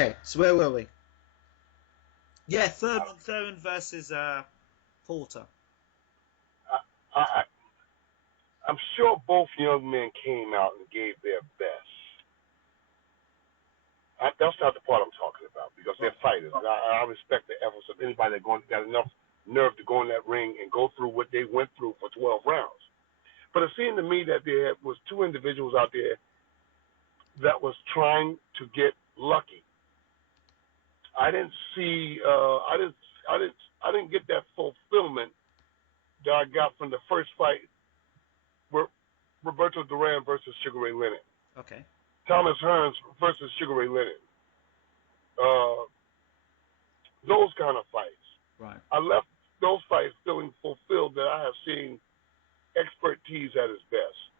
Okay, so where were we? Yeah, Thurman versus Porter. I, I'm sure both young men came out and gave their best. That's not the part I'm talking about because they're fighters. And I respect the efforts of anybody that got enough nerve to go in that ring and go through what they went through for 12 rounds. But it seemed to me that there was two individuals out there that was trying to get lucky. I didn't see. I didn't get that fulfillment that I got from the first fight, Roberto Duran versus Sugar Ray Leonard. Okay. Thomas Hearns versus Sugar Ray Leonard. Those kind of fights. Right. I left those fights feeling fulfilled that I have seen expertise at its best.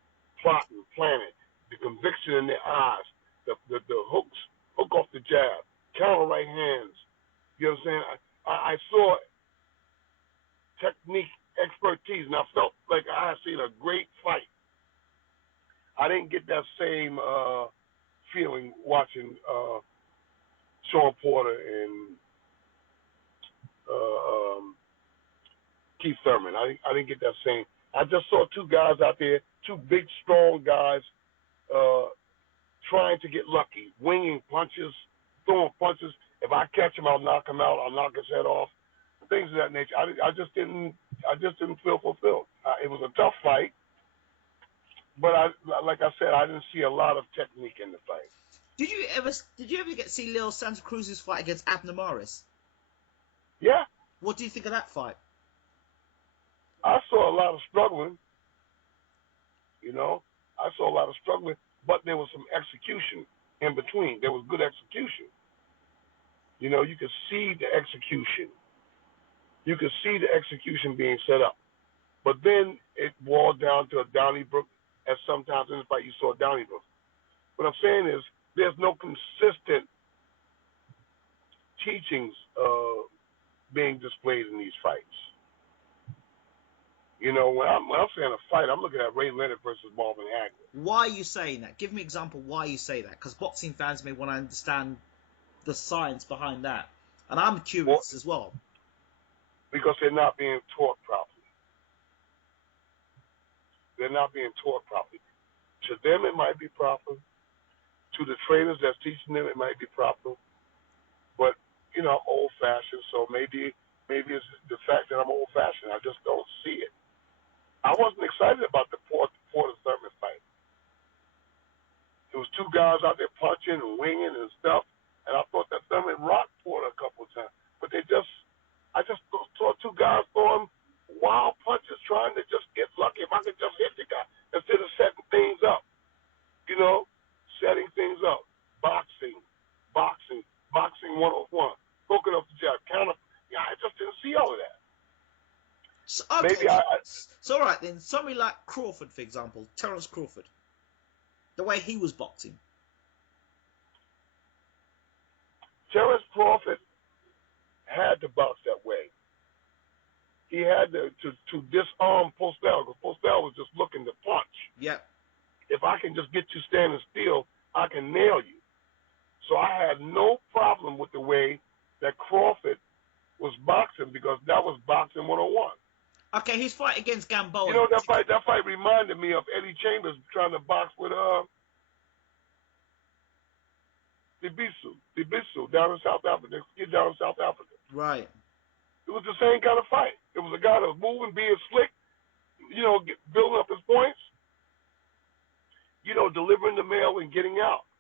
Plotting, planning, the conviction in their eyes, the hooks, hook off the jab, counter right hands. You know what I'm saying? I saw technique, expertise, and I felt like I had seen a great fight. I didn't get that same feeling watching Sean Porter and Keith Thurman. I didn't get that same. I just saw two guys out there, two big, strong guys trying to get lucky, winging punches, throwing punches. If I catch him, I'll knock him out. I'll knock his head off. Things of that nature. I just didn't feel fulfilled. It was a tough fight, but like I said, I didn't see a lot of technique in the fight. Did you ever get to see Leo Santa Cruz's fight against Abner Morris? Yeah. What do you think of that fight? I saw a lot of struggling. You know, I saw a lot of struggling, but there was some execution in between. There was good execution. You know, you could see the execution. You could see the execution being set up. But then it boiled down to a Donnybrook, as sometimes in the fight you saw Donnybrook. What I'm saying is there's no consistent teachings being displayed in these fights. You know, when I'm saying a fight, I'm looking at Ray Leonard versus Marvin Hagler. Why are you saying that? Give me an example why you say that. Because boxing fans may want to understand the science behind that. And I'm curious as well. Because they're not being taught properly. They're not being taught properly. To them, it might be proper. To the trainers that's teaching them, it might be proper. But, you know, I'm old-fashioned, so maybe it's the fact that I'm old-fashioned. I just don't see it. I wasn't excited about the Porter-Thurman fight. There was two guys out there punching and winging and stuff, and I thought that Thurman rocked Porter a couple of times. But I just saw two guys throwing wild punches, trying to just get lucky. If I could just hit the guy instead of setting things up, you know, setting things up. Boxing 101. Hooking up the jab, counter. Yeah, I just didn't see all of that. So, okay, Maybe so all right then. Somebody like Crawford, for example, Terence Crawford, the way he was boxing. Terence Crawford had to box that way. He had to disarm Postel, because Postel was just looking to punch. Yeah. If I can just get you standing still, I can nail you. So I had no problem with the way that Crawford was boxing, because that was boxing 101. Okay, his fight against Gamboa. You know, that fight reminded me of Eddie Chambers trying to box with Dibisu down in South Africa. Kid down in South Africa. Right. It was the same kind of fight. It was a guy that was moving, being slick, you know, building up his points, you know, delivering the mail and getting out.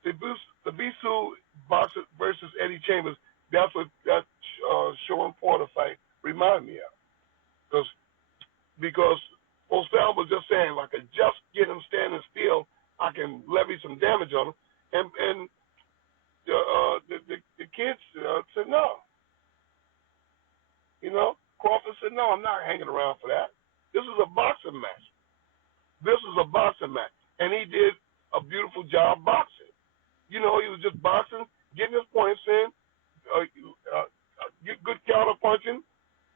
Dibisu boxer versus Eddie Chambers, that's what that Sean Porter fight reminded me of. Because Postel was just saying, if I could just get him standing still, I can levy some damage on him. And the kids said no. You know, Crawford said, no, I'm not hanging around for that. This is a boxing match. And he did a beautiful job boxing. You know, he was just boxing, getting his points in, good counter punching.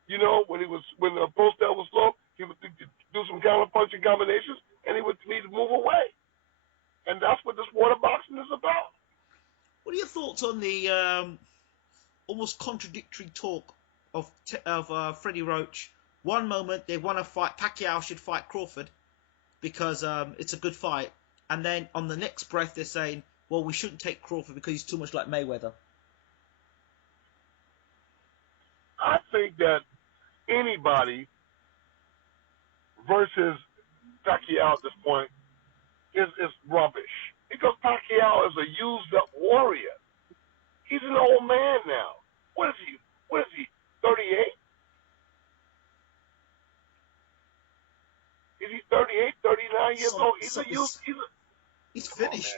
You know, when the Postel was slow, he would do some counter punching combinations, and he would move away. And that's what the sport of boxing is about. What are your thoughts on the almost contradictory talk of Freddie Roach? One moment they want to fight Pacquiao should fight Crawford because it's a good fight, and then on the next breath they're saying, well, we shouldn't take Crawford because he's too much like Mayweather. I think that anybody versus Pacquiao at this point is rubbish because Pacquiao is a used up warrior. He's an old man now. What is he? 38? Is he 38, 39 years old? He's finished.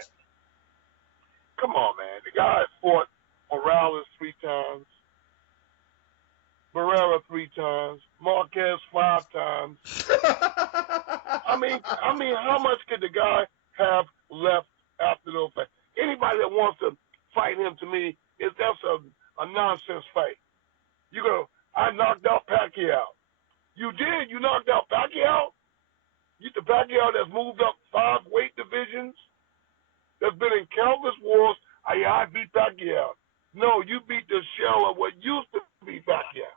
Come on, man. The guy fought Morales 3 times, Barrera 3 times, Marquez 5 times. I mean, how much could the guy have left after those fights? Anybody that wants to fight him, to me, that's a nonsense fight. You go, I knocked out Pacquiao. You did? You knocked out Pacquiao? The Pacquiao that's moved up 5 weight divisions, that's been in countless wars. I beat Pacquiao. No, you beat the shell of what used to be Pacquiao.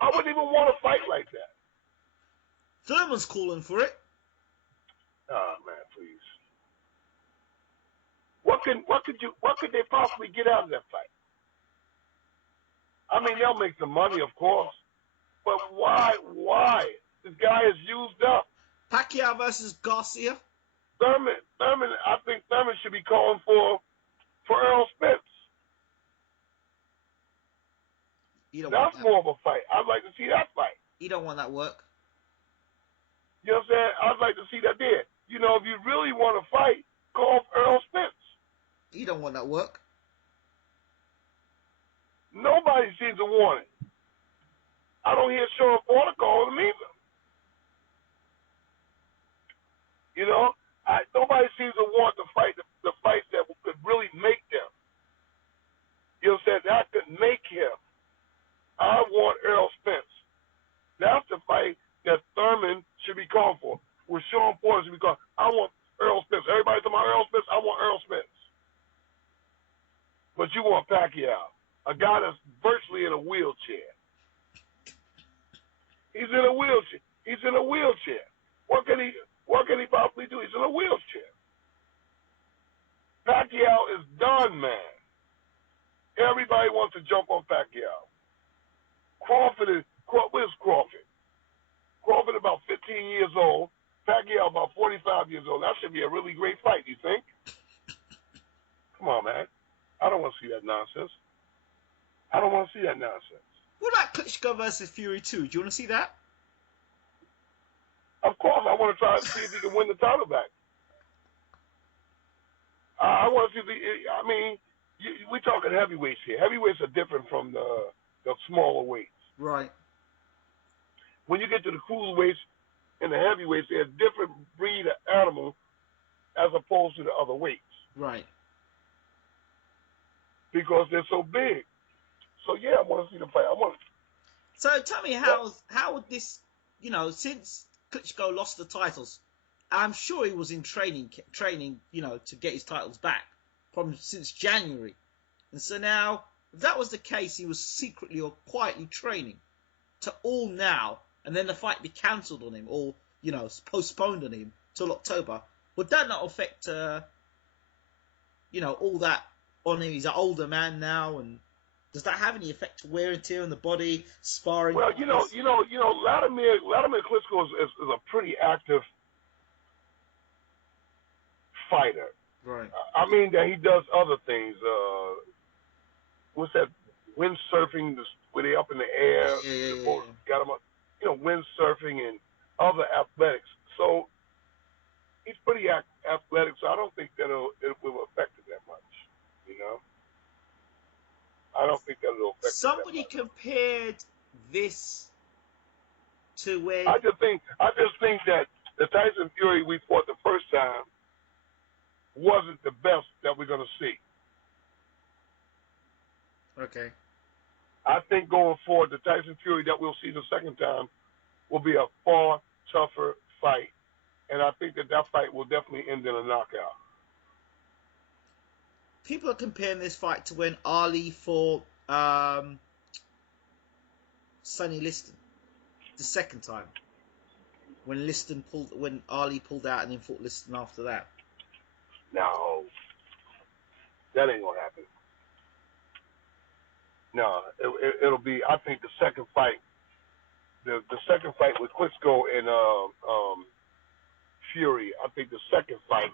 I wouldn't even want to fight like that. Thurman's calling for it. Oh man, please. What could they possibly get out of that fight? I mean, they'll make some money, of course, but why? This guy is used up. Pacquiao versus Garcia. Thurman. I think Thurman should be calling for Earl Spence. That's more of a fight. I'd like to see that fight. You don't want that work. You know what I'm saying? I'd like to see that there. You know, if you really want to fight, call for Earl Spence. You don't want that work. Nobody seems to want it. I don't hear Sean Porter calling him either. You know, nobody seems to want to fight the fights that could really make them. You know what I'm saying? That could make him. I want Earl Spence. That's the fight that Thurman should be calling for. With Sean Porter should be calling. I want Earl Spence. Everybody talking about Earl Spence. I want Earl Spence. But you want Pacquiao, a guy that's virtually in a wheelchair. He's in a wheelchair. What can he possibly do? He's in a wheelchair. Pacquiao is done, man. Everybody wants to jump on Pacquiao. Where's Crawford? Crawford about 15 years old. Pacquiao about 45 years old. That should be a really great fight, you think? Come on, man. I don't want to see that nonsense. What about Klitschko versus Fury 2? Do you want to see that? Of course, I want to try to see if he can win the title back. I want to see we're talking heavyweights here. Heavyweights are different from the smaller weights. Right. When you get to the cruiserweights and the heavyweights, they're a different breed of animal as opposed to the other weights. Right. Because they're so big. So yeah, I want to see the fight. So tell me how would this, since Klitschko lost the titles, I'm sure he was in training, to get his titles back since January. And so now, if that was the case, he was secretly or quietly training to all now, and then the fight be cancelled on him or, postponed on him till October. Would that not affect, all that on him? He's an older man now, and does that have any effect to wear and tear on the body, sparring? Well, Vladimir Klitschko is a pretty active fighter. Right. I mean that he does other things. What's that? Windsurfing, where they up in the air. Yeah. Got him up. Windsurfing and other athletics. So he's pretty athletic. So I don't think that it will affect it that much. I don't think that it'll affect. Somebody compared this to when. I just think that the Tyson Fury we fought the first time wasn't the best that we're going to see. Okay. I think going forward, the Tyson Fury that we'll see the second time will be a far tougher fight, and I think that fight will definitely end in a knockout. people are comparing this fight to when Ali fought Sonny Liston the second time. When Ali pulled out and then fought Liston after that. No, that ain't gonna happen. No, it'll be. I think the second fight, the second fight with Klitschko and Fury. I think the second fight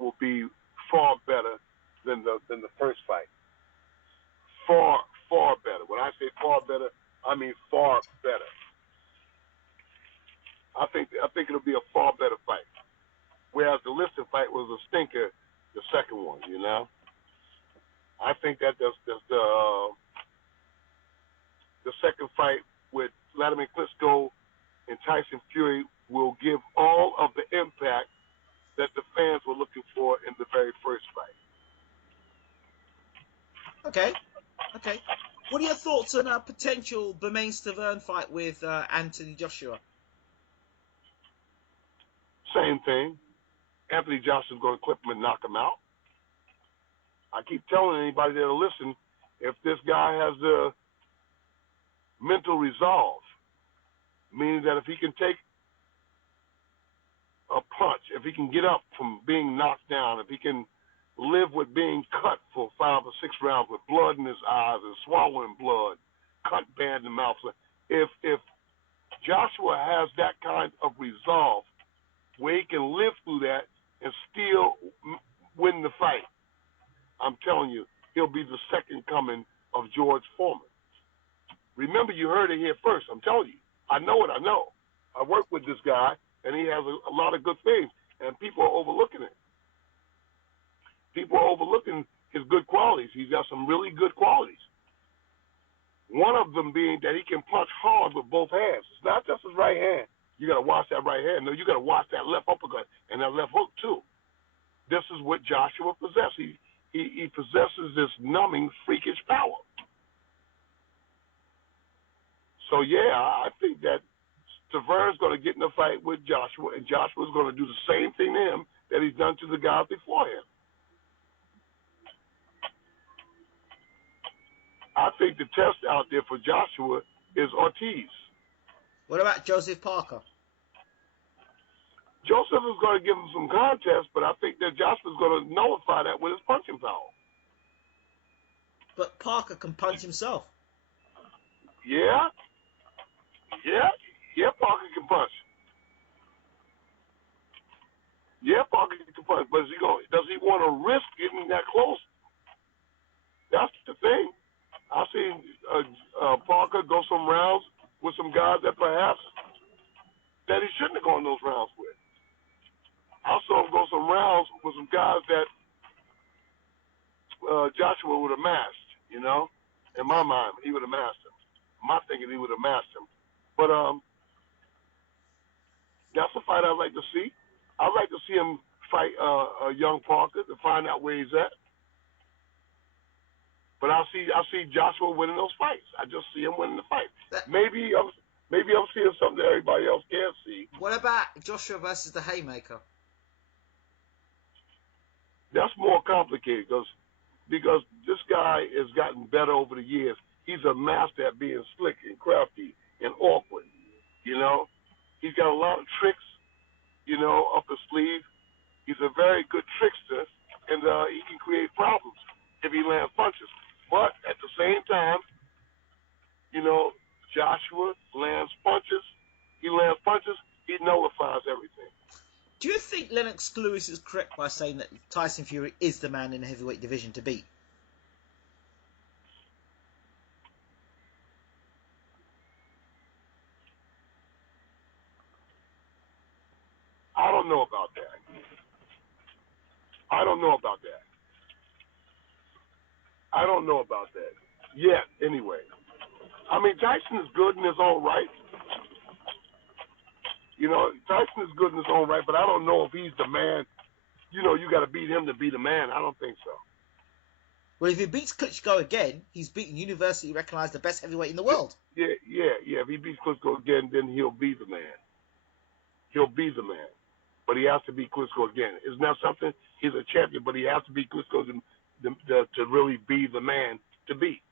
will be far better than the first fight. Far better. When I say far better, I mean far better. I think it'll be a far better fight. Whereas the Liston fight was a stinker, the second one. You know, I think that the second fight with Vladimir Klitschko and Tyson Fury will give all of the impact that the fans were looking for in the very first fight. Okay. What are your thoughts on a potential Bermane-Stiverne fight with Anthony Joshua? Same thing. Anthony Johnson's going to clip him and knock him out. I keep telling anybody that'll listen, if this guy has the mental resolve, meaning that if he can take a punch, if he can get up from being knocked down, if he can live with being cut for 5 or 6 rounds with blood in his eyes and swallowing blood, cut bad in the mouth. If Joshua has that kind of resolve where he can live through that and still win the fight, I'm telling you, he'll be the second coming of George Foreman. Remember, you heard it here first. I'm telling you. I know it. I know. I work with this guy, and he has a lot of good things, and people are overlooking it. People are overlooking his good qualities. He's got some really good qualities. One of them being that he can punch hard with both hands. It's not just his right hand. You got to watch that right hand. No, you got to watch that left uppercut and that left hook too. This is what Joshua possesses. He possesses this numbing, freakish power. So yeah, I think that Stiverne's going to get in a fight with Joshua, and Joshua's going to do the same thing to him that he's done to the guys before him. I think the test out there for Joshua is Ortiz. What about Joseph Parker? Joseph is going to give him some contest, but I think that Joshua's going to nullify that with his punching power. But Parker can punch himself. Yeah, Parker can punch. Yeah, Parker can punch, but does he want to risk getting that close? That's the thing. I've seen Parker go some rounds with some guys that perhaps that he shouldn't have gone those rounds with. I saw him go some rounds with some guys that Joshua would have matched, you know. In my mind, he would have matched him. My thinking, he would have matched him. But that's a fight I'd like to see. I'd like to see him fight a young Parker to find out where he's at. But I see Joshua winning those fights. I just see him winning the fight. Maybe I'm seeing something that everybody else can't see. What about Joshua versus the Haymaker? That's more complicated because this guy has gotten better over the years. He's a master at being slick and crafty and awkward. You know, he's got a lot of tricks, you know, up his sleeve. He's a very good trickster, and he can create problems if he lands punches. But at the same time, you know, Joshua lands punches. He nullifies everything. Do you think Lennox Lewis is correct by saying that Tyson Fury is the man in the heavyweight division to beat? I don't know about that. I don't know about that yet, anyway. I mean, Tyson is good in his own right. You know, Tyson is good in his own right, but I don't know if he's the man. You know, you got to beat him to be the man. I don't think so. Well, if he beats Klitschko again, he's beaten universally recognised the best heavyweight in the world. Yeah. If he beats Klitschko again, then he'll be the man. but he has to beat Klitschko again. Isn't that something? He's a champion, but he has to beat Klitschko to really be the man to beat.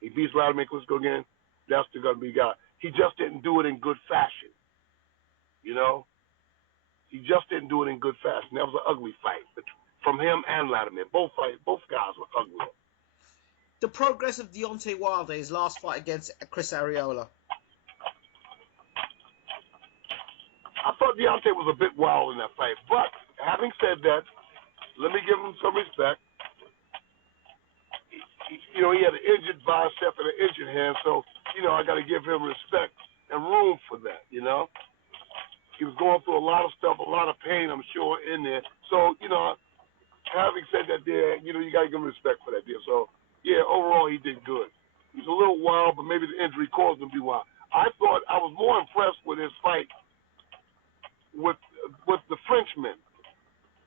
He beats Vladimir Klitschko again, that's going to be guy. He just didn't do it in good fashion. You know? He just didn't do it in good fashion. That was an ugly fight from him and Vladimir. Both guys were ugly. The progress of Deontay Wilder, his last fight against Chris Arreola. I thought Deontay was a bit wild in that fight. But having said that, let me give him some respect. He had an injured bicep and an injured hand, so, I got to give him respect and room for that, He was going through a lot of stuff, a lot of pain, I'm sure, in there. So, having said that there, you got to give him respect for that there. So, yeah, overall he did good. He's a little wild, but maybe the injury caused him to be wild. I thought I was more impressed with his fight with the Frenchman.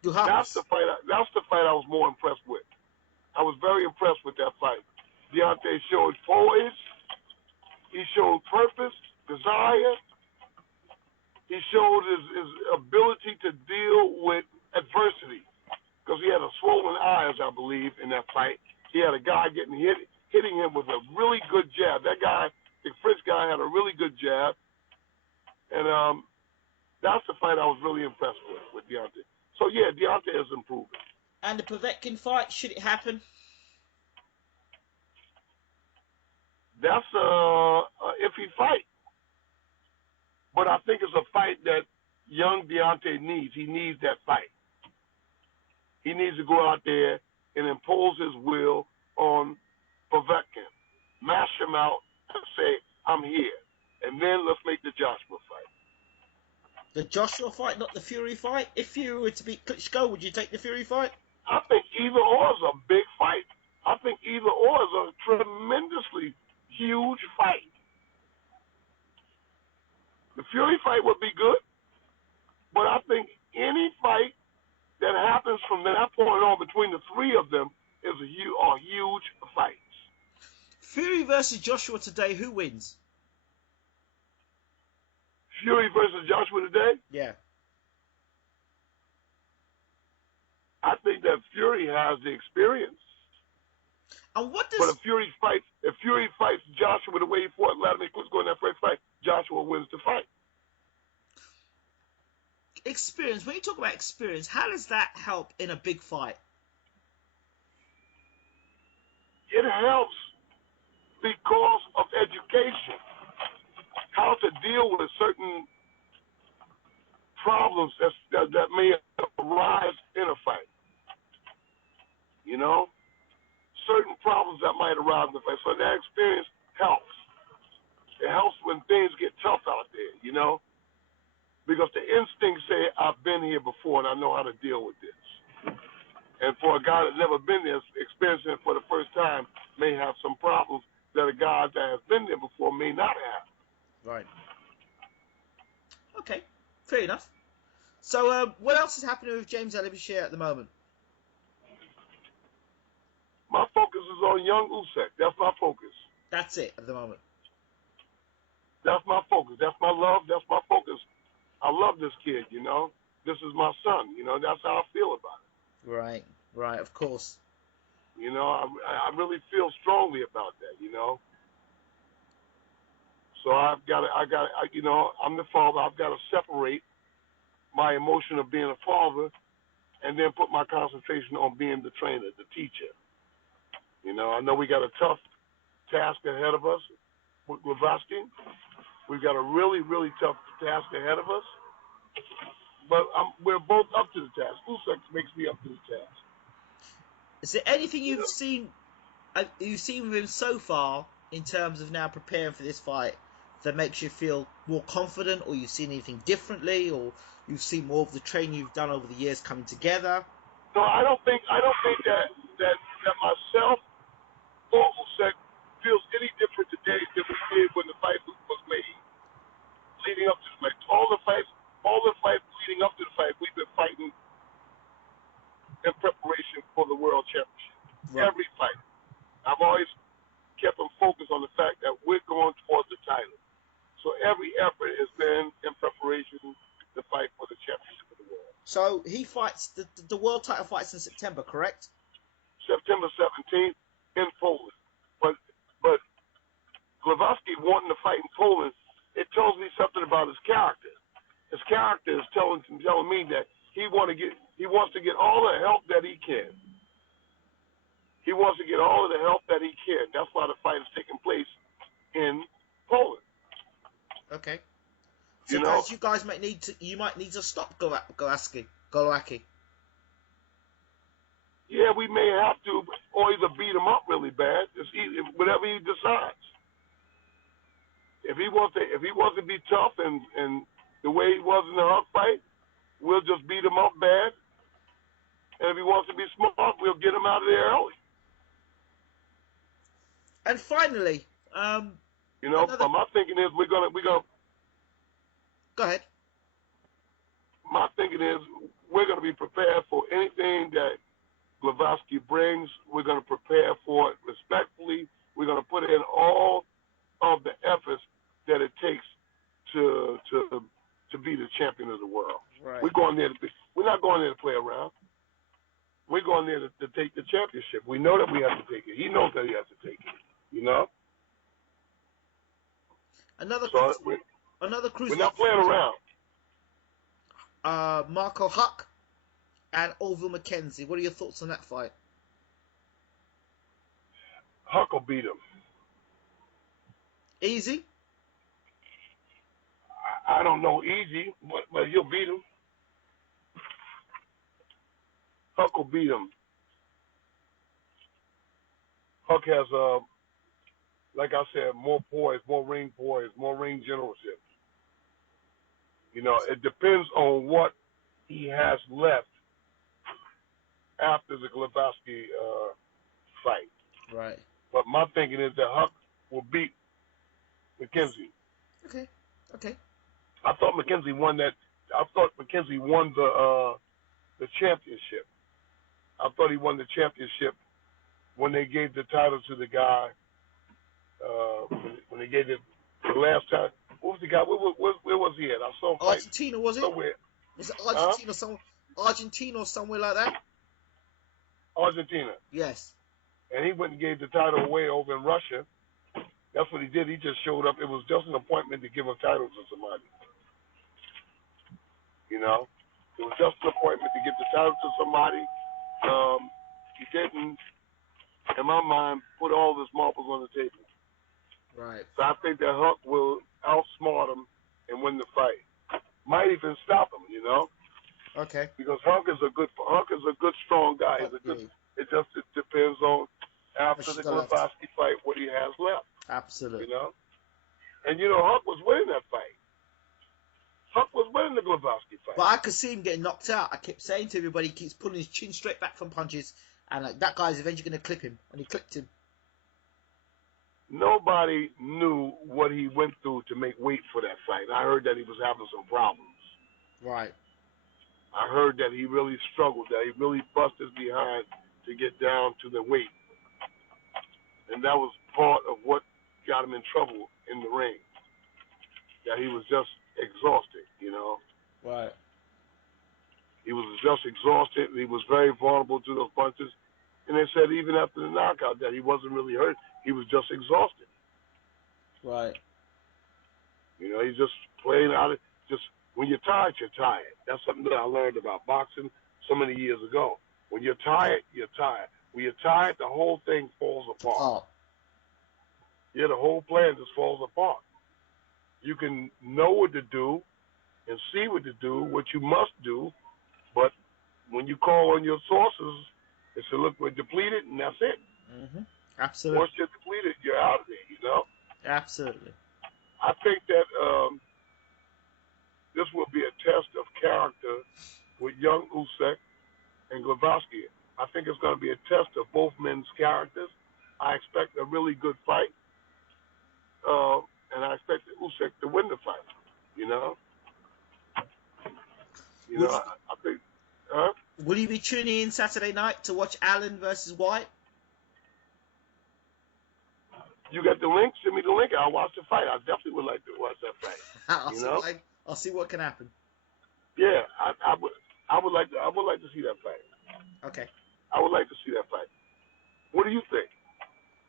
That's the fight I was more impressed with. I was very impressed with that fight. Deontay showed poise. He showed purpose, desire. He showed his ability to deal with adversity because he had a swollen eyes, I believe, in that fight. He had a guy hitting him with a really good jab. That guy, the French guy, had a really good jab. And that's the fight I was really impressed with Deontay. So, yeah, Deontay is improving. And the Povetkin fight, should it happen? That's a iffy fight. But I think it's a fight that young Deontay needs. He needs that fight. He needs to go out there and impose his will on Povetkin. Mash him out and say, I'm here. And then let's make the Joshua fight. The Joshua fight, not the Fury fight? If Fury were to beat Klitschko, would you take the Fury fight? I think either or is a big fight. I think either or is a tremendously huge fight. The Fury fight would be good, but I think any fight that happens from that point on between the three of them is a huge fight. Fury versus Joshua today, who wins? Fury versus Joshua today? Yeah. I think that Fury has the experience. And what does... But if Fury fights Joshua the way he fought Vladimir Klitschko in that first fight, Joshua wins the fight. Experience. When you talk about experience, how does that help in a big fight? It helps because of education. How to deal with certain problems that may arise in a fight. Certain problems that might arise in the fight. So that experience helps. It helps when things get tough out there, because the instincts say, I've been here before and I know how to deal with this. And for a guy that's never been there, experiencing it for the first time may have some problems that a guy that has been there before may not have. Right. Okay, fair enough. So, what else is happening with James Bashir at the moment? My focus is on young Usyk. That's my focus. That's it at the moment. That's my focus. That's my love. That's my focus. I love this kid, This is my son, That's how I feel about it. Right, of course. I really feel strongly about that, So I'm the father. I've got to separate my emotion of being a father and then put my concentration on being the trainer, the teacher. I know we got a tough task ahead of us with Glavatsky. We've got a really, really tough task ahead of us. But we're both up to the task. Usyk makes me up to the task. Is there anything you've seen with him so far in terms of now preparing for this fight that makes you feel more confident, or you've seen anything differently, or you've seen more of the training you've done over the years coming together? No, I don't think that myself or Usyk feels any different today than we did when the fight was made. Leading up to the fight, all the fights leading up to the fight, we've been fighting in preparation for the World Championship. Right. Every fight, I've always kept them focused on the fact that we're going towards the title. So every effort has been in preparation to So he fights the world title fights in September, correct? September 17th in Poland. But Glowacki wanting to fight in Poland, it tells me something about his character. His character is telling me that he wants to get all the help that he can. He wants to get all of the help that he can. That's why the fight is taking place in Poland. Okay. So You know? guys, you might need to stop Glowacki. Yeah, we may have to, or either beat him up really bad. It's easy, whatever he decides. If he wants to be tough and the way he was in the Huck fight, we'll just beat him up bad. And if he wants to be smart, we'll get him out of there early. And finally, but my thinking is we're gonna. Go ahead. My thinking is we're gonna be prepared for anything that Glowacki brings. We're gonna prepare for it respectfully. We're gonna put in all of the efforts that it takes to be the champion of the world. Right. We're not going there to play around. We're going there to take the championship. We know that we have to take it. He knows that he has to take it. You know. Another cruiserweight. We're not playing around. Marco Huck and Orville McKenzie. What are your thoughts on that fight? Huck will beat him. Easy? I don't know easy, but he'll beat him. Huck will beat him. Huck has, like I said, more poise, more ring generalship. You know, it depends on what he has left after the Glowacki fight. Right. But my thinking is that Huck will beat McKenzie. Okay. I thought McKenzie won that. I thought McKenzie won the championship. I thought he won the championship when they gave the title to the guy. When they gave it the last time. What was the guy? Where was he at? I saw him fight Argentina, was it? somewhere. Was it Argentina? Argentina or somewhere like that? Argentina. Yes. And he went and gave the title away over in Russia. That's what he did. He just showed up. It was just an appointment to give a title to somebody. You know? It was just an appointment to give the title to somebody. He didn't, in my mind, put all of his marbles on the table. Right. So I think that Huck will outsmart him and win the fight. Might even stop him, you know? Okay. Because Huck is a good, strong guy. It depends on after the Glowacki fight what he has left. Absolutely. You know? And, Huck was winning that fight. Huck was winning the Glowacki fight. But I could see him getting knocked out. I kept saying to everybody, he keeps pulling his chin straight back from punches, and that guy's eventually going to clip him. And he clipped him. Nobody knew what he went through to make weight for that fight. I heard that he was having some problems. Right. I heard that he really struggled, that he really busted behind to get down to the weight. And that was part of what got him in trouble in the ring. That he was just exhausted, you know. Right. He was just exhausted. He was very vulnerable to those punches. And they said even after the knockout that he wasn't really hurt. He was just exhausted. Right. You know, he just played out it. Just when you're tired, you're tired. That's something that I learned about boxing so many years ago. When you're tired, you're tired. When you're tired, the whole thing falls apart. Oh. Yeah, the whole plan just falls apart. You can know what to do and see what to do, what you must do, but when you call on your sources, they say, look, we're depleted, and that's it. Mm-hmm. Absolutely. Once you're depleted, you're out of there, you know? Absolutely. I think that this will be a test of character with young Usyk and Glowacki. I think it's going to be a test of both men's characters. I expect a really good fight, and I expect Usyk to win the fight, you know? I think, huh? Will you be tuning in Saturday night to watch Allen versus White? You got the link? Send me the link. I'll watch the fight. I definitely would like to watch that fight. I'll see what can happen. Yeah, I would like to see that fight. Okay. I would like to see that fight. What do you think?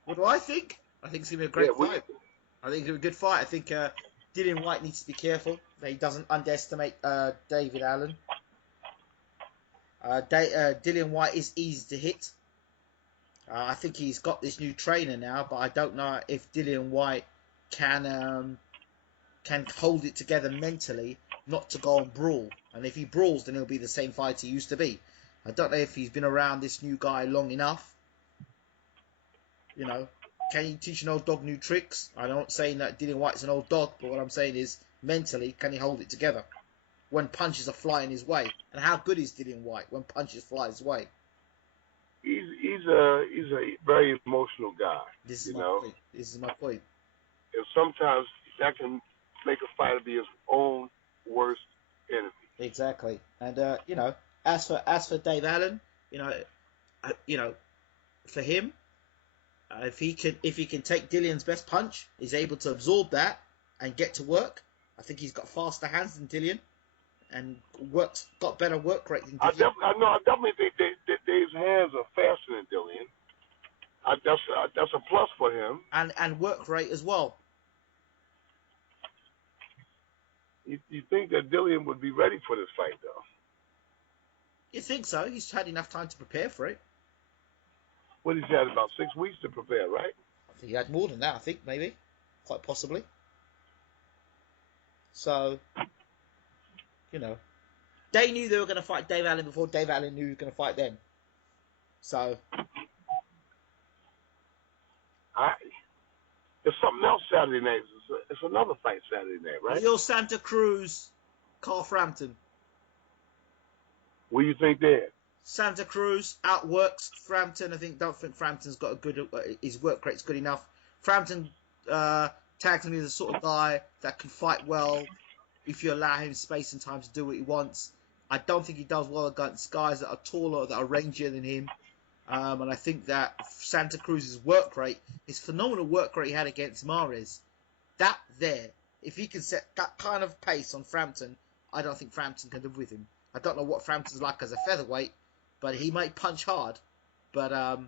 What do I think? I think it's gonna be a Yeah, great what do you fight. think? I think it's gonna be a good fight. I think Dillian White needs to be careful that he doesn't underestimate David Allen. Dillian White is easy to hit. I think he's got this new trainer now, but I don't know if Dillian White can hold it together mentally not to go and brawl. And if he brawls, then he'll be the same fighter he used to be. I don't know if he's been around this new guy long enough. You know, can you teach an old dog new tricks? I'm not saying that Dillian White's an old dog, but what I'm saying is mentally, can he hold it together when punches are flying his way? And how good is Dillian White when punches fly his way? He's a very emotional guy. This is You my know, point. This is my point. and sometimes that can make a fighter be his own worst enemy. Exactly. And you know, as for Dave Allen, you know, you know, for him, if he can take Dillian's best punch, is able to absorb that and get to work. I think he's got faster hands than Dillian and got better work rate than Dillian. I definitely think that Dave's hands are faster than Dillian. That's a plus for him. And work rate as well. You think that Dillian would be ready for this fight, though? You think so? He's had enough time to prepare for it. What he's had about 6 weeks to prepare, right? I think he had more than that. I think maybe, quite possibly. So, you know, they knew they were going to fight Dave Allen before Dave Allen knew he was going to fight them. So, There's something else Saturday night. It's another fight Saturday night, right? Leo Santa Cruz, Carl Frampton. What do you think there? Santa Cruz outworks Frampton. Don't think Frampton's got a good. His work rate's good enough. Frampton tags me as the sort of guy that can fight well if you allow him space and time to do what he wants. I don't think he does well against guys that are taller, that are rangier than him. And I think that Santa Cruz's work rate, his phenomenal work rate he had against Mares, that there, if he can set that kind of pace on Frampton, I don't think Frampton can live with him. I don't know what Frampton's like as a featherweight, but he might punch hard. But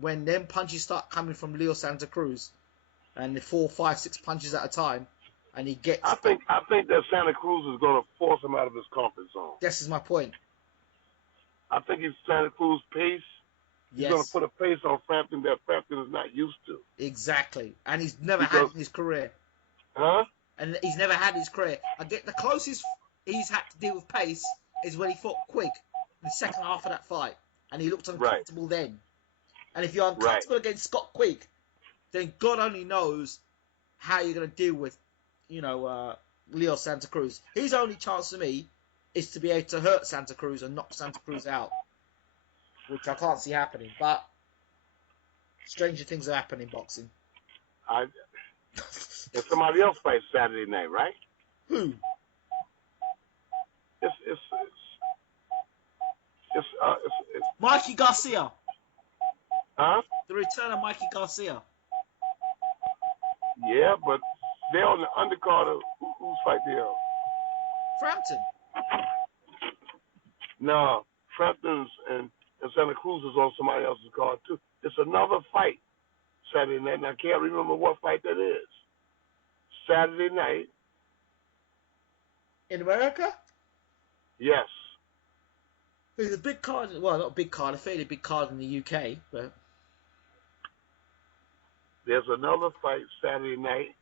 when them punches start coming from Leo Santa Cruz, and the 4, 5, 6 punches at a time, and he gets... I think that Santa Cruz is going to force him out of his comfort zone. This is my point. I think it's Santa Cruz pace. He's going to put a pace on Frampton that Frampton is not used to. Exactly. And he's never had in his career. Huh? And he's never had in his career. I get the closest he's had to deal with pace is when he fought Quigg in the second half of that fight. And he looked uncomfortable then. And if you're uncomfortable against Scott Quigg, then God only knows how you're going to deal with, Leo Santa Cruz. His only chance for me is to be able to hurt Santa Cruz and knock Santa Cruz out, which I can't see happening. But stranger things are happening in boxing. If somebody else fights Saturday night, right? Who? It's Mikey Garcia. Huh? The return of Mikey Garcia. Yeah, but they're on the undercard of who's fight there? Frampton. No, Frampton's and Santa Cruz is on somebody else's card too. It's another fight Saturday night, and I can't remember what fight that is. Saturday night. In America? Yes. There's a big card, well, not a big card, a fairly big card in the UK, but... There's another fight Saturday night,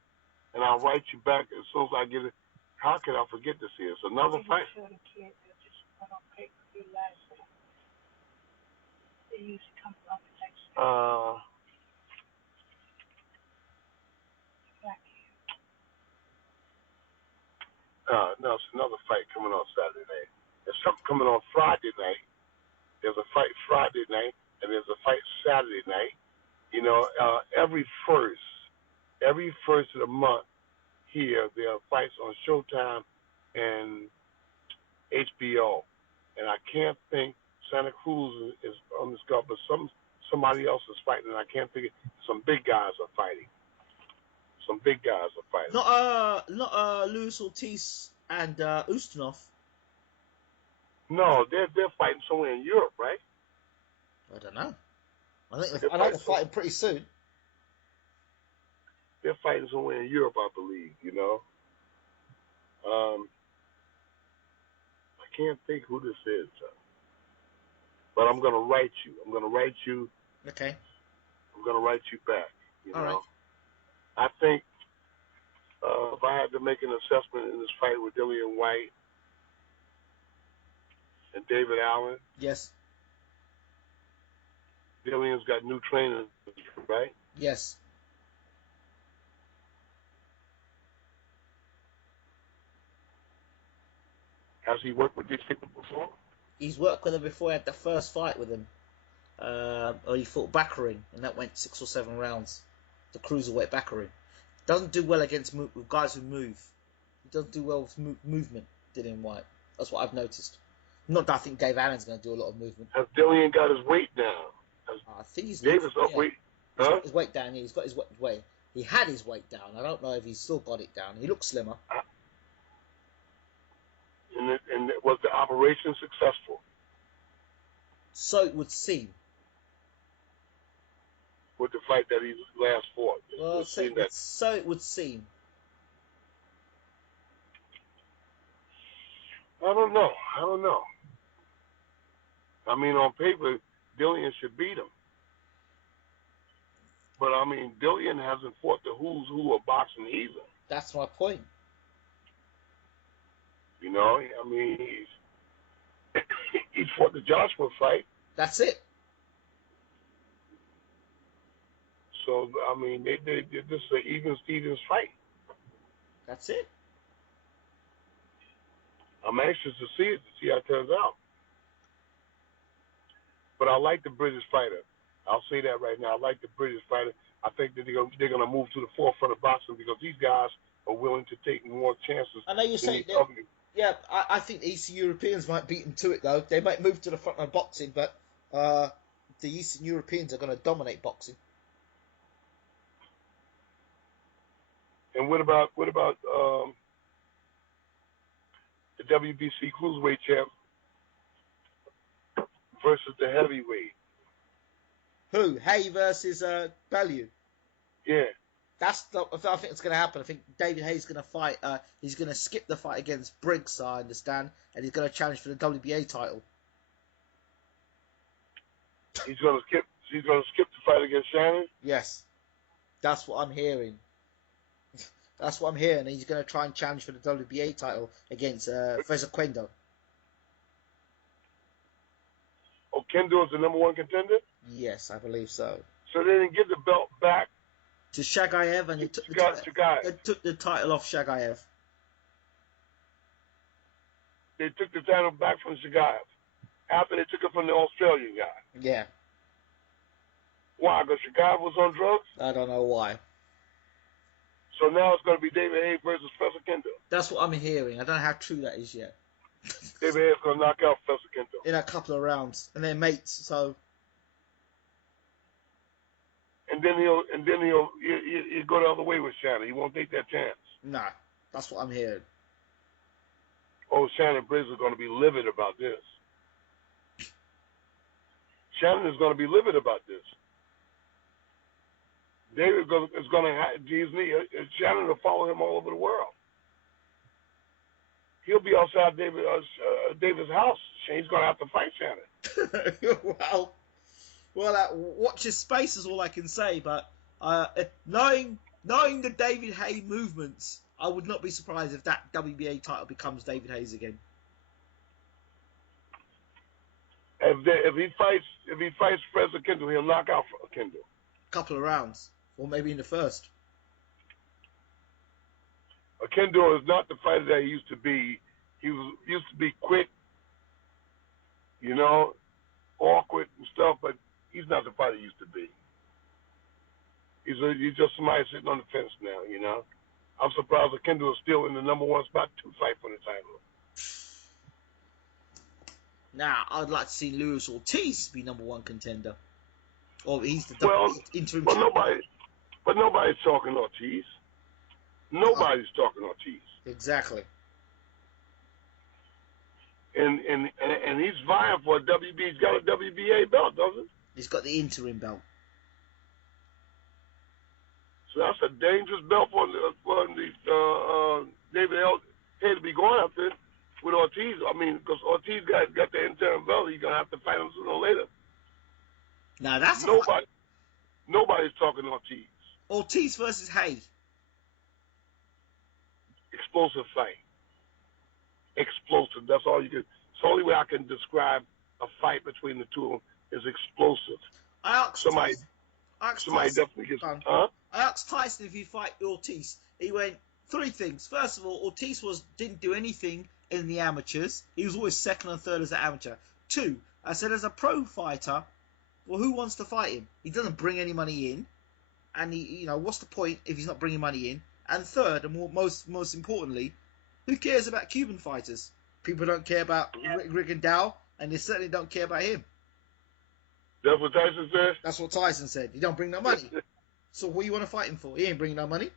and I'll write you back as soon as I get it. How can I forget to see it? It's another fight. No, it's another fight coming on Saturday night. There's something coming on Friday night. There's a fight Friday night, and there's a fight Saturday night. Every first of the month here, there are fights on Showtime and HBO. And I can't think Santa Cruz is on this card, but somebody else is fighting, and I can't think some big guys are fighting. Some big guys are fighting. Not Luis Ortiz and Ustinov. No, they're fighting somewhere in Europe, right? I don't know. They're I know fighting they're fighting pretty soon. they're fighting somewhere in Europe, I believe. I can't think who this is, but I'm gonna write you. I'm gonna write you. Okay. I'm gonna write you back. You All right. know, I think if I had to make an assessment in this fight with Dillian White and David Allen, Yes. Dillian's got new trainers, right? Yes. Has he worked with these people before? He's worked with him before. He had the first fight with him. Or he fought Baccarin, and that went 6 or 7 rounds. The cruiserweight Baccarin doesn't do well against with guys who move. He doesn't do well with movement. Dillian White. That's what I've noticed. Not that I think Dave Allen's going to do a lot of movement. Has Dillian got his weight down? I think he's Davis up weight? He's got his weight down. Yeah, he's got his weight. He had his weight down. I don't know if he's still got it down. He looks slimmer. And was the operation successful? So it would seem. With the fight that he last fought. Well, so it would seem. I don't know. I mean, on paper, Dillian should beat him. But, I mean, Dillian hasn't fought the who's who of boxing either. That's my point. You know, I mean, he's fought the Joshua fight. That's it. So, I mean, this is an even Stevens fight. That's it. I'm anxious to see how it turns out. But I like the British fighter. I'll say that right now. I like the British fighter. I think that they're going to move to the forefront of boxing because these guys are willing to take more chances. I know you're saying that. Yeah, I think the Eastern Europeans might beat them to it, though. They might move to the front of boxing, but the Eastern Europeans are going to dominate boxing. And what about the WBC cruiserweight champ versus the heavyweight? Who? Hay versus Bellew? Yeah. I think it's going to happen. I think David Hay's going to fight. He's going to skip the fight against Briggs, I understand, and he's going to challenge for the WBA title. He's going to skip the fight against Shannon? Yes. That's what I'm hearing. That's what I'm hearing. He's going to try and challenge for the WBA title against Fraser Quendo. Kendo is the number 1 contender? Yes, I believe so. So they didn't give the belt back to Shagayev, and they took the title off Shagayev. They took the title back from Shagayev after they took it from the Australian guy. Yeah. Why? Because Shagayev was on drugs? I don't know why. So now it's going to be David Haye versus Fraser Kendo. That's what I'm hearing. I don't know how true that is yet. David Haye's going to knock out Fraser Kendo in a couple of rounds, and they're mates. So. And then he'll go the other way with Shannon. He won't take that chance. Nah, that's what I'm hearing. Oh, Shannon Briggs is going to be livid about this. Shannon is going to be livid about this. David is going to Shannon will follow him all over the world. He'll be outside David's house. He's going to have to fight Shannon. Watch his space is all I can say. But knowing the David Haye movements, I would not be surprised if that WBA title becomes David Haye's again. If he fights Fraser Kendo, he'll knock out Kendo. Couple of rounds, or maybe in the first. Kendo is not the fighter that he used to be. He used to be quick, awkward and stuff, but he's not the fighter he used to be. He's just somebody sitting on the fence now, I'm surprised that Kendo is still in the number 1 spot to fight for the title. Now, I'd like to see Luis Ortiz be number 1 contender. Or he's the interim champion. But nobody's talking Ortiz. Nobody's talking Ortiz. Exactly. and he's vying for a WB. He's got a WBA belt, doesn't he? He's got the interim belt. So that's a dangerous belt for David Hay to be going after with Ortiz. I mean, because Ortiz got the interim belt, he's gonna have to fight him sooner or later. Now that's nobody's talking Ortiz. Ortiz versus Hay. Explosive fight. Explosive. That's all you can. It's the only way I can describe a fight between the two of them is explosive. Somebody definitely gets. I asked Tyson if he fight Ortiz. He went 3 things. First of all, Ortiz didn't do anything in the amateurs. He was always second and third as an amateur. 2, I said as a pro fighter, well, who wants to fight him? He doesn't bring any money in, and what's the point if he's not bringing money in? And third, and most importantly, who cares about Cuban fighters? People don't care about Rigondeaux, and they certainly don't care about him. That's what Tyson said? That's what Tyson said. He don't bring no money. So what you want to fight him for? He ain't bringing no money.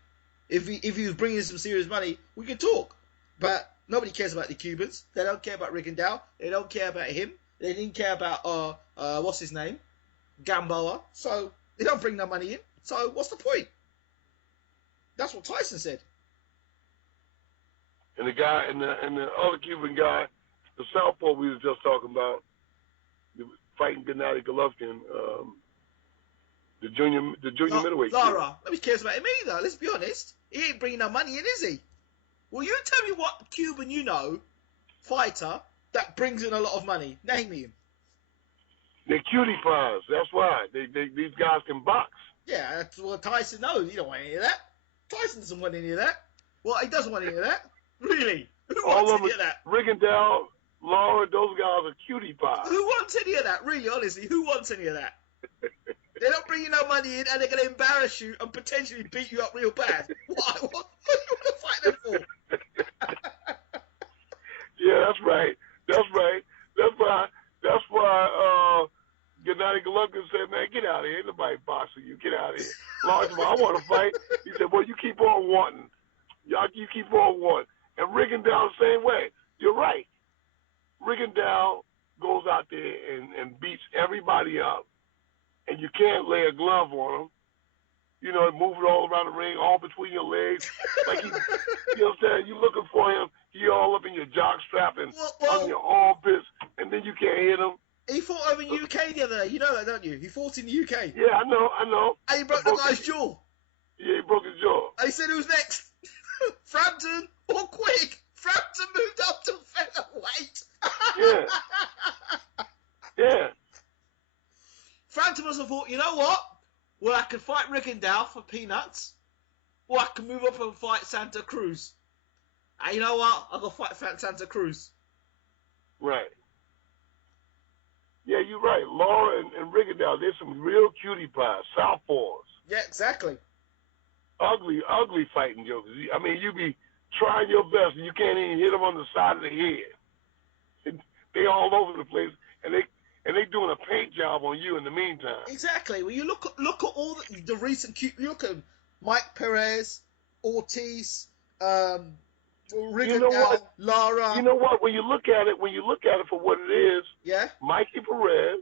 If he was bringing some serious money, we could talk. But nobody cares about the Cubans. They don't care about Rigondeaux. They don't care about him. They didn't care about what's his name, Gamboa. So they don't bring no money in. So what's the point? That's what Tyson said. And the guy and the other Cuban guy, the southpaw we was just talking about, fighting Gennady Golovkin, the junior middleweight. Lara, nobody cares about him either. Let's be honest. He ain't bringing no money in, is he? Well, you tell me what Cuban fighter that brings in a lot of money. Name him. They're cutie pies. That's why these guys can box. Yeah, that's what Tyson knows. You don't want any of that. Tyson doesn't want any of that. Well, he doesn't want any of that. Really? Who wants any of that? Rigondeaux, Lara, those guys are cutie pies. Who wants any of that? Really, honestly, who wants any of that? They don't bring you no money in, and they're going to embarrass you and potentially beat you up real bad. Why? What do you want to fight them for? Yeah, that's right. That's why Gennady Golovkin said, man, get out of here. Ain't nobody boxing you. Get out of here. Lawrence, I want to fight. He said, well, you keep on wanting. You keep on wanting. And Rigondeaux the same way. You're right. Rigondeaux goes out there and beats everybody up. And you can't lay a glove on him. Move it all around the ring, all between your legs. Like you know what I'm saying? You looking for him, he all up in your jock strap and on your armpits, and then you can't hit him. He fought over in the UK the other day. You know that, don't you? He fought in the UK. Yeah, I know. And he broke the guy's jaw. Yeah, he broke his jaw. And he said, who's next? Frampton or Quick? Frampton moved up to featherweight. Yeah. Frampton must have thought, you know what? Well, I can fight Rigondeaux for peanuts, or I can move up and fight Santa Cruz. And you know what? I'll go fight Santa Cruz. Right. Yeah, you're right. Lara and Rigondeaux, they're some real cutie pies, southpaws. Yeah, exactly. Ugly fighting jokers. I mean, you be trying your best, and you can't even hit them on the side of the head. They all over the place, and they doing a paint job on you in the meantime. Exactly. Well, you look at all the recent. You look at Mike Perez, Ortiz, Rigondeaux, Lara. You know what? When you look at it for what it is, yeah. Mikey Perez,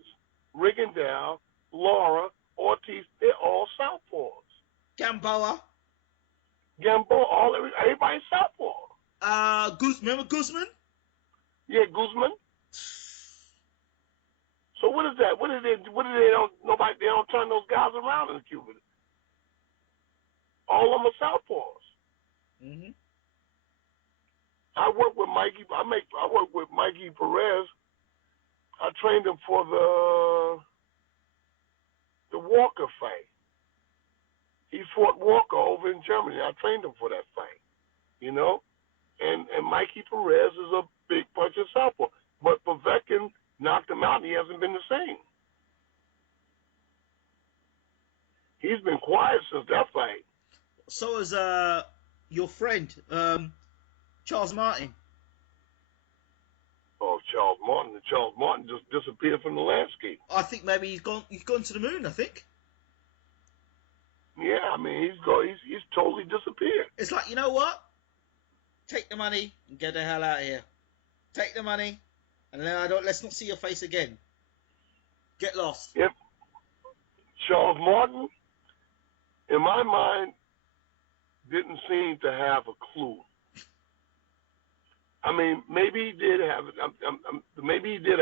Rigondeaux, Lara, Ortiz, they're all southpaws. Gamboa, everybody's southpaw. Remember Guzman? Yeah, Guzman. So what is that? They don't turn those guys around in Cuba. All of them are southpaws. Mm-hmm. I work with Mikey Perez. I trained him for the Walker fight. He fought Walker over in Germany. I trained him for that fight. And Mikey Perez is a big puncher southpaw. But Povetkin knocked him out, and he hasn't been the same. He's been quiet since that fight. So has your friend, Charles Martin. Oh, Charles Martin. Charles Martin just disappeared from the landscape. I think maybe he's gone to the moon, I think. Yeah, I mean, he's totally disappeared. It's like, you know what? Take the money and get the hell out of here. Take the money And then let's not see your face again. Get lost. If Charles Martin, in my mind, didn't seem to have a clue. I mean, maybe he did have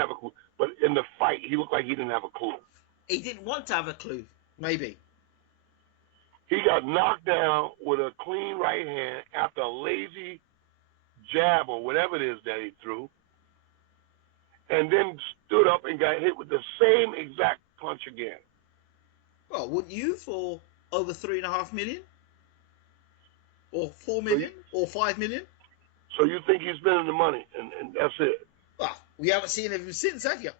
a clue, but in the fight, he looked like he didn't have a clue. He didn't want to have a clue. Maybe. He got knocked down with a clean right hand after a lazy jab or whatever it is that he threw, and then stood up and got hit with the same exact punch again. Well, wouldn't you for over 3.5 million? Or 4 million? Or 5 million? So you think he's spending the money, and that's it. Well, we haven't seen him since, have you?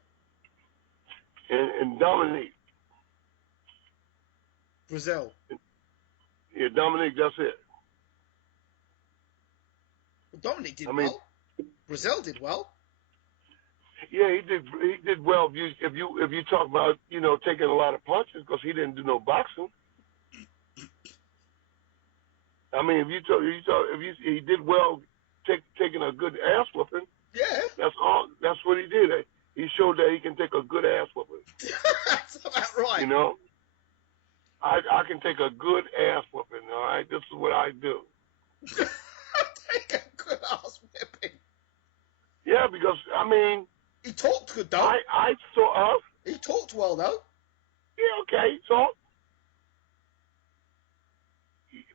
And Dominique. Brazil. Yeah, Dominique, that's it. Well, Dominic did well. Brazil did well. Yeah, he did well. If you talk about taking a lot of punches, because he didn't do no boxing. I mean, if he did well taking a good ass whooping. Yeah. That's all. That's what he did. He showed that he can take a good ass whooping. That's about right. You know, I can take a good ass whooping. All right, this is what I do. Take a good ass whipping. Yeah, because I mean, he talked good though. I saw. He talked well though. Yeah, okay, he talked.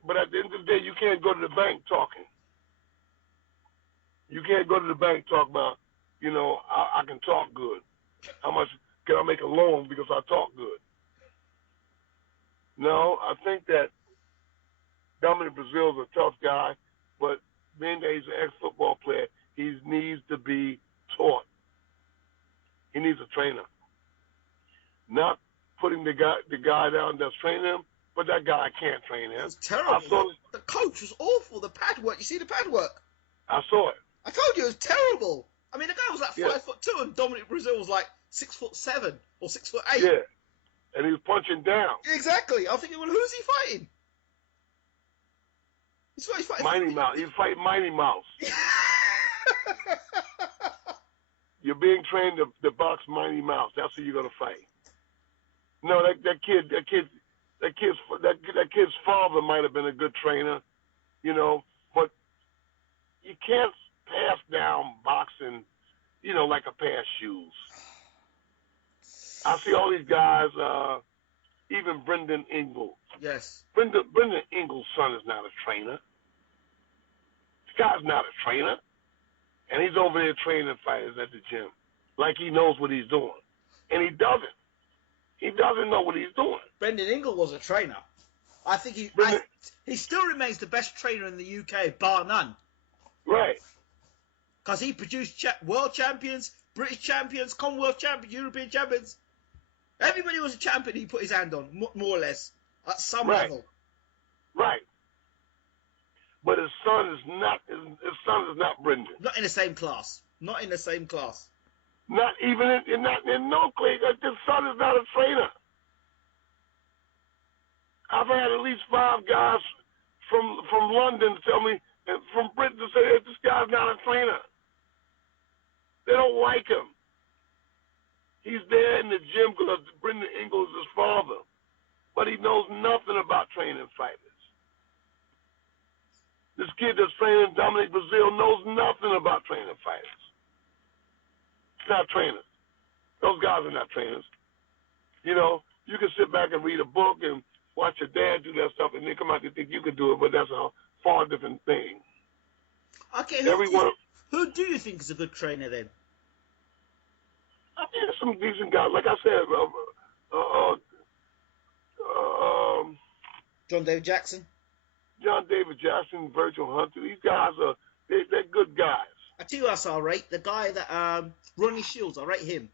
But at the end of the day, you can't go to the bank talking. You can't go to the bank talking about, I can talk good. How much can I make a loan because I talk good? No, I think that Dominic Brazil is a tough guy, but being that he's an ex-football player, he needs to be taught. He needs a trainer. Not putting the guy down that's training him, but that guy can't train him. It was terrible. The coach was awful. The pad work. You see the pad work? I saw it. I told you it was terrible. I mean, the guy was like 5'2", and Dominic Brazil was like 6'7" or 6'8". Yeah, and he was punching down. Exactly. I'm thinking, well, who's he fighting? He's fighting Mighty Mouse. He's fighting Mighty Mouse. You're being trained to box Mighty Mouse. That's who you're gonna fight. No, that kid's father might have been a good trainer, but you can't pass down boxing, like a pair of shoes. I see all these guys, even Brendan Ingle. Yes. Brendan Ingle's son is not a trainer. This guy's not a trainer. And he's over there training fighters at the gym like he knows what he's doing. And he doesn't. He doesn't know what he's doing. Brendan Ingle was a trainer. I think he still remains the best trainer in the UK, bar none. Right. Because he produced world champions, British champions, Commonwealth champions, European champions. Everybody was a champion he put his hand on, more or less, at some level. Right. But his son is not Brendan. Not in the same class. Not in the same class. Not even in no class. His son is not a trainer. I've had at least 5 guys from London tell me, and from Britain to say that this guy's not a trainer. They don't like him. He's there in the gym because Brendan Ingle is his father, but he knows nothing about training fighters. This kid that's training Dominic Brazil knows nothing about training fighters. He's not trainers. Those guys are not trainers. You can sit back and read a book and watch your dad do that stuff and then come out and think you could do it, but that's a far different thing. Okay, who do you think is a good trainer then? I think there's some decent guys. Like I said, John David Jackson? John David Jackson, Virgil Hunter. These guys they're good guys. I tell you what else I rate. The guy that, Ronnie Shields, I rate him.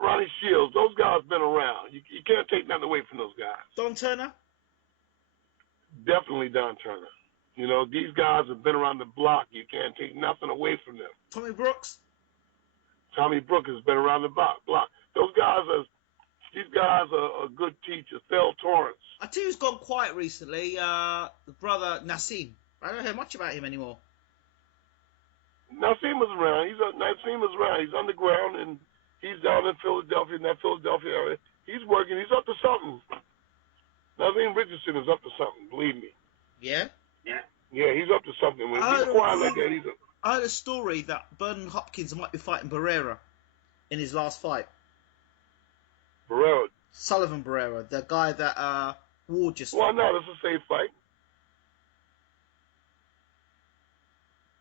Ronnie Shields, those guys been around. You can't take nothing away from those guys. Don Turner? Definitely Don Turner. These guys have been around the block. You can't take nothing away from them. Tommy Brooks? Tommy Brooks has been around the block. These guys are good teachers. Phil Torrance. I tell you who's gone quiet recently, the brother Nassim. I don't hear much about him anymore. Nassim is around. Nassim is around. He's underground and he's down in Philadelphia, in that Philadelphia area. He's working. He's up to something. Nassim Richardson is up to something. Believe me. Yeah. Yeah, he's up to something. When I he's heard, quiet like that, he's up. I heard a story that Bernard Hopkins might be fighting Barrera in his last fight. Barrera. Sullivan Barrera, the guy that Ward just Why fought. not? It's a safe fight.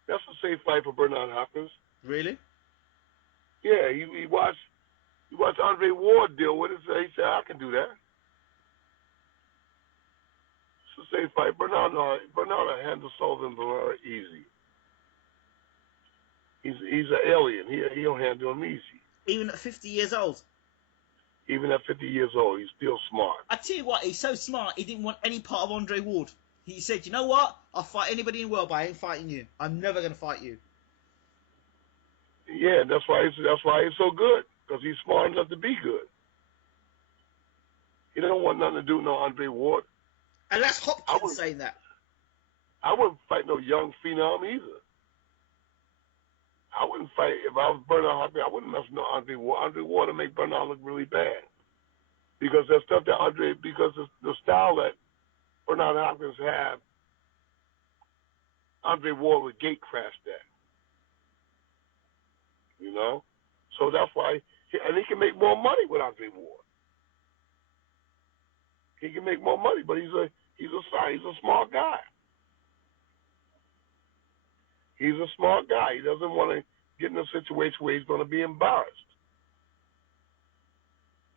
That's a safe fight for Bernard Hopkins. Really? Yeah, he watched Andre Ward deal with it, so he said, I can do that. It's a safe fight. Bernard will handle Sullivan Barrera easy. He's an alien. He'll handle him easy. Even at 50 years old. Even at 50 years old, he's still smart. I tell you what, he's so smart, he didn't want any part of Andre Ward. He said, you know what? I'll fight anybody in the world, but I ain't fighting you. I'm never going to fight you. Yeah, that's why he's so good, because he's smart enough to be good. He don't want nothing to do with no Andre Ward. And that's Hopkins saying that. I wouldn't fight no young phenom either. I wouldn't fight, if I was Bernard Hopkins, I wouldn't mess with no Andre Ward. Andre Ward would make Bernard look really bad. Because there's stuff that because the style that Bernard Hopkins had, Andre Ward would gate crash that. You know? So that's why, and he can make more money with Andre Ward. He can make more money, but he's a smart guy. He's a smart guy. He doesn't want to get in a situation where he's going to be embarrassed.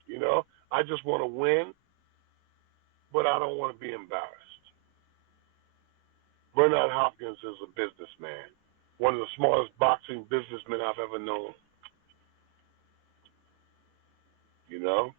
You know, I just want to win, but I don't want to be embarrassed. Bernard Hopkins is a businessman, one of the smartest boxing businessmen I've ever known. You know?